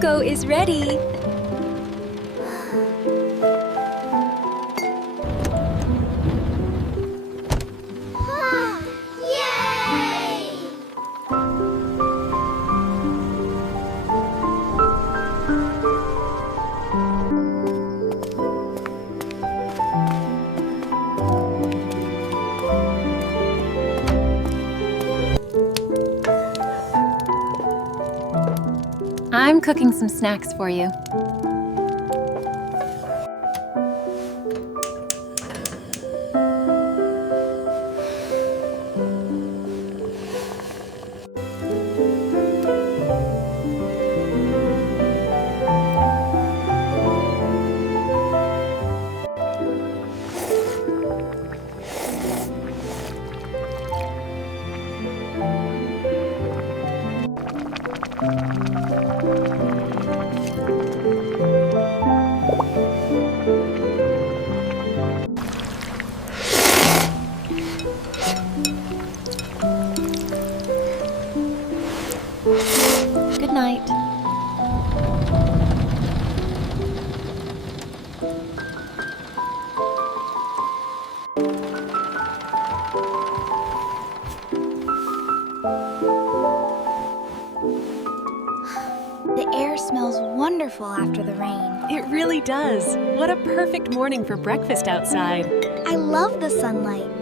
cocoa is ready. I'm cooking some snacks for you. Good night. The air smells wonderful after the rain. It really does. What a perfect morning for breakfast outside. I love the sunlight.